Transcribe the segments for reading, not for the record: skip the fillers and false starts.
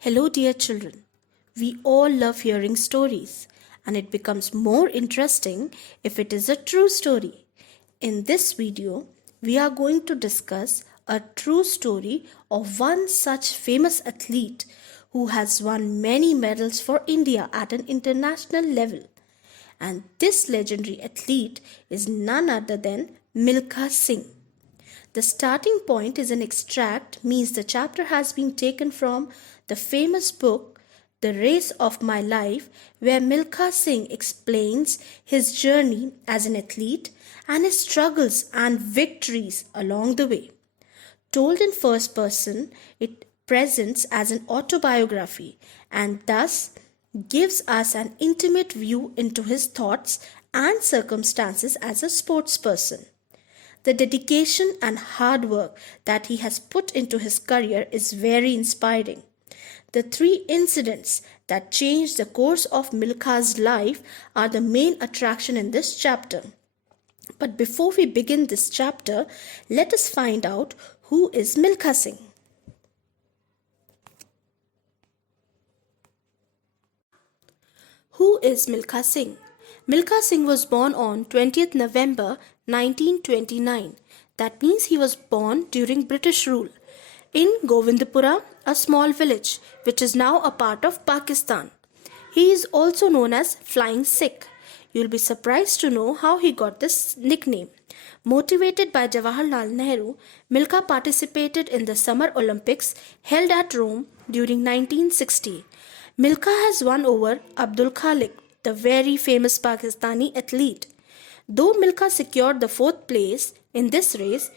Hello, dear children. We all love hearing stories, and it becomes more interesting if it is a true story. In this video, we are going to discuss a true story of one such famous athlete who has won many medals for India at an international level. And this legendary athlete is none other than Milkha Singh. The starting point is an extract, means the chapter has been taken from the famous book The Race of My Life, where Milkha Singh explains his journey as an athlete and his struggles and victories along the way. Told in first person, it presents as an autobiography and thus gives us an intimate view into his thoughts and circumstances as a sportsperson. The dedication and hard work that he has put into his career is very inspiring. The three incidents that changed the course of Milkha's life are the main attraction in this chapter. But before we begin this chapter, let us find out who is Milkha Singh. Who is Milkha Singh? Milkha Singh was born on 20th November 1929. That means he was born during British rule in Govindpura, a small village which is now a part of Pakistan. He is also known as Flying Sikh. You'll be surprised to know how he got this nickname. Motivated by Jawaharlal Nehru, Milkha participated in the Summer Olympics held at Rome during 1960. Milkha has won over Abdul Khalik, the very famous Pakistani athlete. Though Milkha secured the fourth place in this race,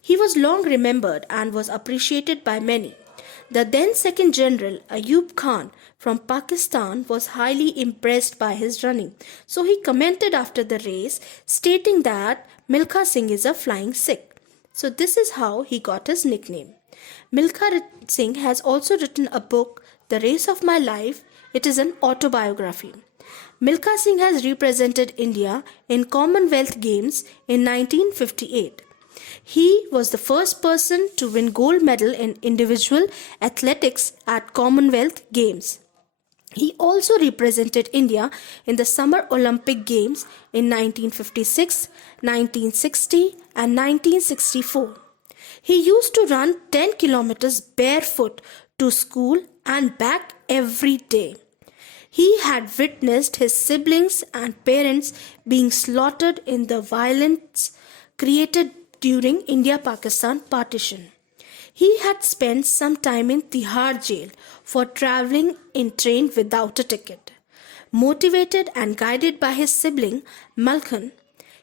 he was long remembered and was appreciated by many. The then Second General Ayub Khan from Pakistan was highly impressed by his running, so he commented after the race stating that Milkha Singh is a flying Sikh. So this is how he got his nickname. Milkha Singh has also written a book, The Race of My Life. It is an autobiography. Milkha Singh has represented India in Commonwealth Games in 1958. He was the first person to win gold medal in individual athletics at Commonwealth Games. He also represented India in the Summer Olympic Games in 1956, 1960 and 1964. He used to run 10 kilometers barefoot to school and back every day. He had witnessed his siblings and parents being slaughtered in the violence created during India-Pakistan partition. He had spent some time in Tihar jail for travelling in train without a ticket. Motivated and guided by his sibling Malkhan,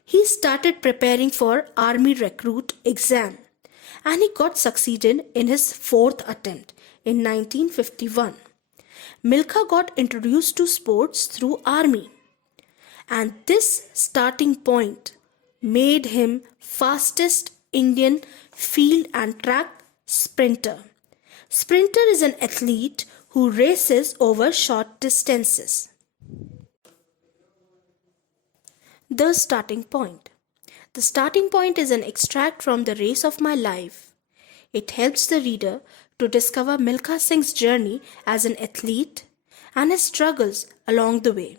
he started preparing for army recruit exam and he got succeeded in his fourth attempt in 1951. Milkha got introduced to sports through army, and this starting point made him fastest Indian field and track sprinter. Sprinter is an athlete who races over short distances. The starting point. The starting point is an extract from The Race of My Life. It helps the reader to discover Milkha Singh's journey as an athlete and his struggles along the way.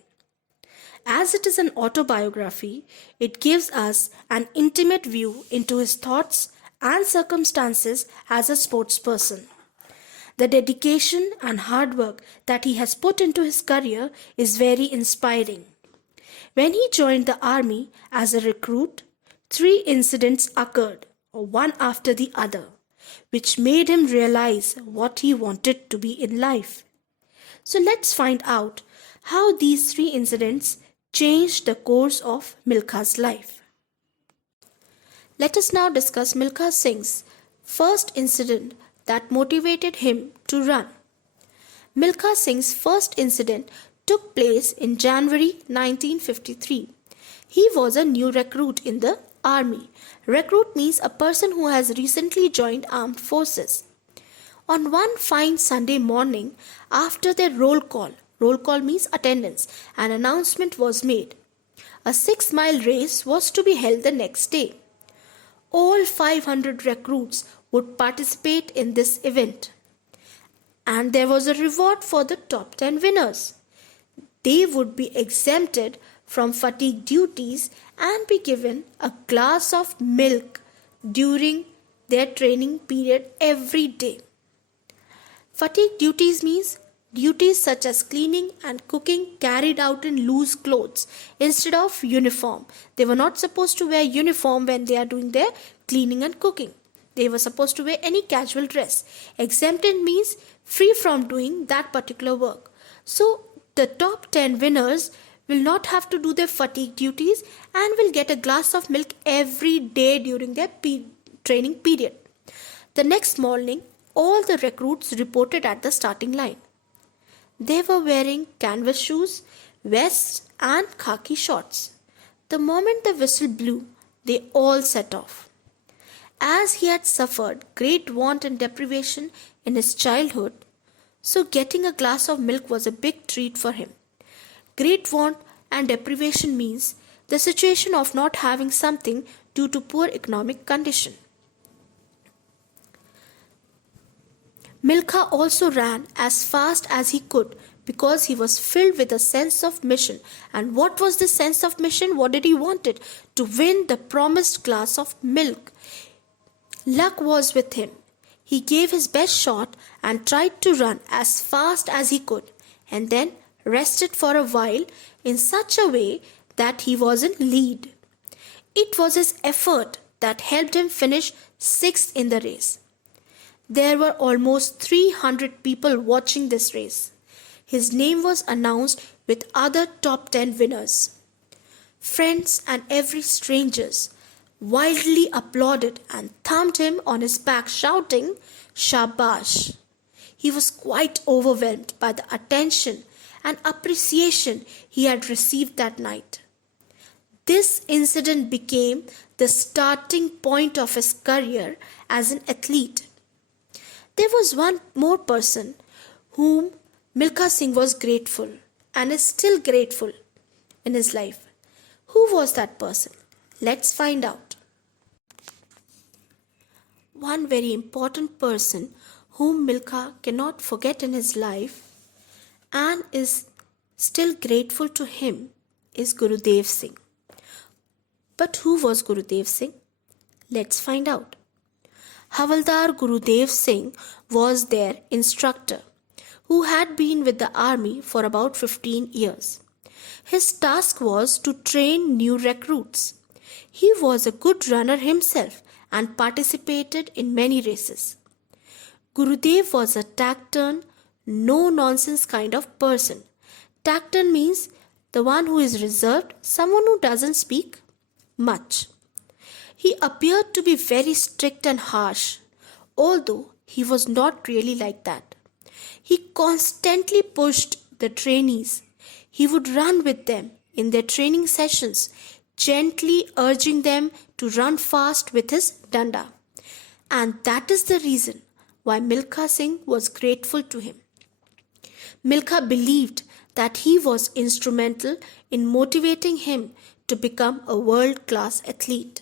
As it is an autobiography, it gives us an intimate view into his thoughts and circumstances as a sportsperson. The dedication and hard work that he has put into his career is very inspiring. When he joined the army as a recruit, 3 incidents occurred, one after the other, which made him realize what he wanted to be in life. So let's find out how these 3 incidents changed the course of Milkha's life. Let us now discuss Milkha Singh's first incident that motivated him to run. Milkha Singh's first incident took place in January 1953. He was a new recruit in the army. Recruit means a person who has recently joined armed forces. On one fine Sunday morning, after their roll call means attendance, an announcement was made. A 6-mile race was to be held the next day. All 500 recruits would participate in this event. and there was a reward for the top 10 winners. They would be exempted from fatigue duties and be given a glass of milk during their training period every day. Fatigue duties means duties such as cleaning and cooking carried out in loose clothes instead of uniform. They were not supposed to wear uniform when they are doing their cleaning and cooking. They were supposed to wear any casual dress. Exempted means free from doing that particular work. So the top 10 winners will not have to do their fatigue duties and will get a glass of milk every day during their training period. The next morning, all the recruits reported at the starting line. They were wearing canvas shoes, vests, and khaki shorts. The moment the whistle blew, they all set off. As he had suffered great want and deprivation in his childhood, so getting a glass of milk was a big treat for him. Great want and deprivation means the situation of not having something due to poor economic condition. Milkha also ran as fast as he could because he was filled with a sense of mission. And what was the sense of mission? What did he wanted? To win the promised glass of milk. Luck was with him. He gave his best shot and tried to run as fast as he could, and then rested for a while in such a way that he was in lead. It was his effort that helped him finish sixth in the race. There were almost 300 people watching this race. His name was announced with other top 10 winners. Friends and every strangers wildly applauded and thumped him on his back, shouting, "Shabash!" He was quite overwhelmed by the attention and appreciation he had received that night. This incident became the starting point of his career as an athlete. There was one more person whom Milkha Singh was grateful and is still grateful in his life. Who was that person? Let's find out. One very important person whom Milkha cannot forget in his life and is still grateful to him is Gurudev Singh. But who was Gurudev Singh? Let's find out. Havaldar Gurudev Singh was their instructor, who had been with the army for about 15 years. His task was to train new recruits. He was a good runner himself and participated in many races. Gurudev was a taciturn, no-nonsense kind of person. Taciturn means the one who is reserved, someone who doesn't speak much. He appeared to be very strict and harsh, although he was not really like that. He constantly pushed the trainees. He would run with them in their training sessions, gently urging them to run fast with his danda. And that is the reason why Milkha Singh was grateful to him. Milkha believed that he was instrumental in motivating him to become a world-class athlete.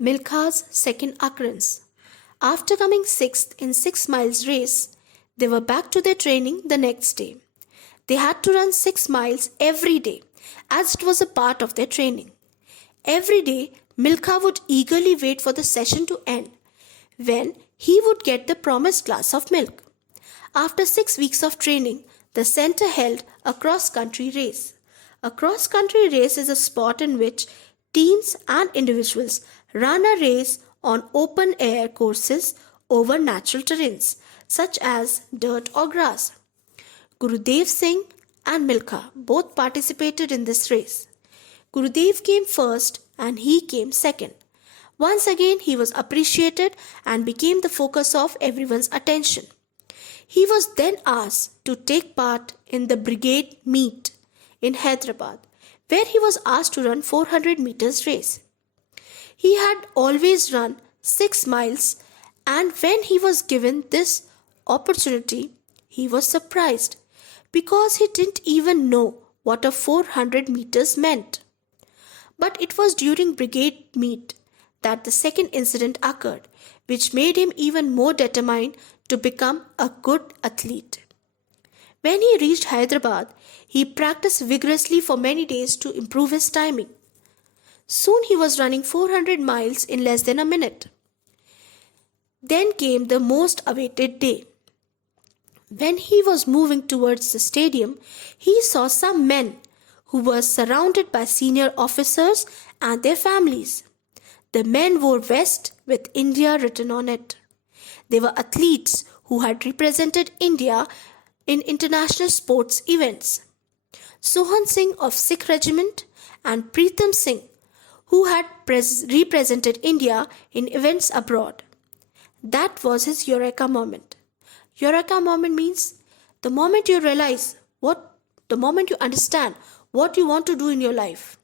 Milkha's second occurrence. After coming sixth in 6 miles race, they were back to their training the next day. They had to run 6 miles every day, as it was a part of their training. Every day, Milkha would eagerly wait for the session to end, when he would get the promised glass of milk. After 6 weeks of training, the center held a cross-country race. A cross-country race is a sport in which teams and individuals run a race on open-air courses over natural terrains, such as dirt or grass. Gurudev Singh and Milkha both participated in this race. Gurudev came first and he came second. Once again, he was appreciated and became the focus of everyone's attention. He was then asked to take part in the brigade meet in Hyderabad, where he was asked to run 400 meters race. He had always run 6 miles, and when he was given this opportunity, he was surprised because he didn't even know what a 400 meters meant. But it was during brigade meet that the second incident occurred, which made him even more determined to become a good athlete. When he reached Hyderabad, he practiced vigorously for many days to improve his timing. Soon he was running 400 miles in less than a minute. Then came the most awaited day. When he was moving towards the stadium, he saw some men who were surrounded by senior officers and their families. The men wore vests with India written on it. They were athletes who had represented India in international sports events. Sohan Singh of Sikh Regiment and Preetham Singh, who had represented India in events abroad. That was his Eureka moment. Eureka moment means the moment you realize the moment you understand what you want to do in your life.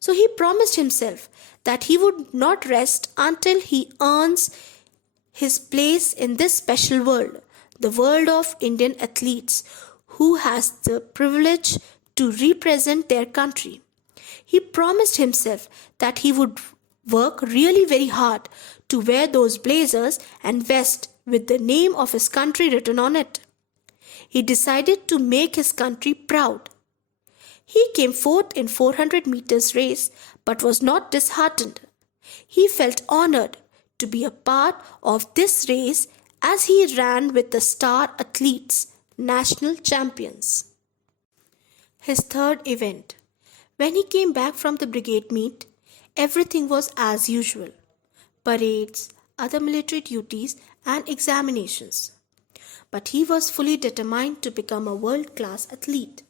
So he promised himself that he would not rest until he earns his place in this special world, the world of Indian athletes who has the privilege to represent their country. He promised himself that he would work really very hard to wear those blazers and vest with the name of his country written on it. He decided to make his country proud. He came fourth in 400 meters race but was not disheartened. He felt honored to be a part of this race as he ran with the star athletes, national champions. His third event. When he came back from the brigade meet, everything was as usual. Parades, other military duties and examinations. But he was fully determined to become a world-class athlete.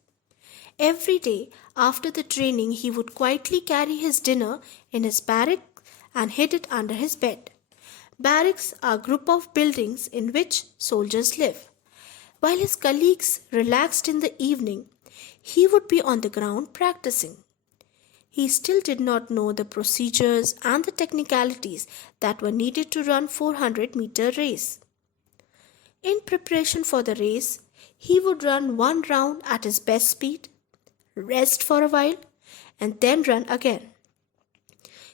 Every day after the training, he would quietly carry his dinner in his barrack and hid it under his bed. Barracks are a group of buildings in which soldiers live. While his colleagues relaxed in the evening, he would be on the ground practicing. He still did not know the procedures and the technicalities that were needed to run 400-meter race. In preparation for the race, he would run one round at his best speed, rest for a while, and then run again.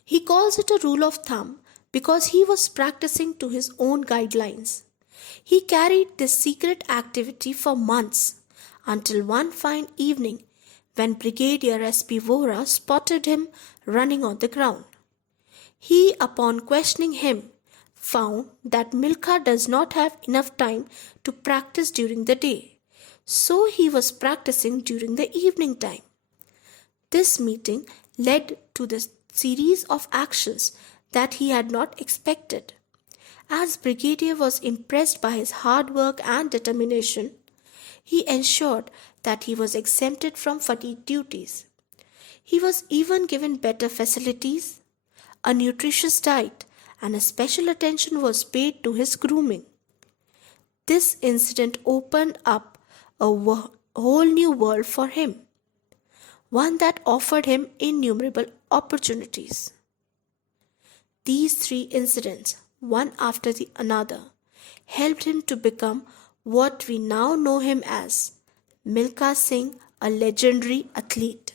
He calls it a rule of thumb because he was practicing to his own guidelines. He carried this secret activity for months until one fine evening when Brigadier S.P. Vohra spotted him running on the ground. He, upon questioning him, found that Milkha does not have enough time to practice during the day, so he was practicing during the evening time. This meeting led to the series of actions that he had not expected. As Brigadier was impressed by his hard work and determination, he ensured that he was exempted from fatigue duties. He was even given better facilities, a nutritious diet, and a special attention was paid to his grooming. This incident opened up a whole new world for him, one that offered him innumerable opportunities. These three incidents, one after the another, helped him to become what we now know him as, Milkha Singh, a legendary athlete.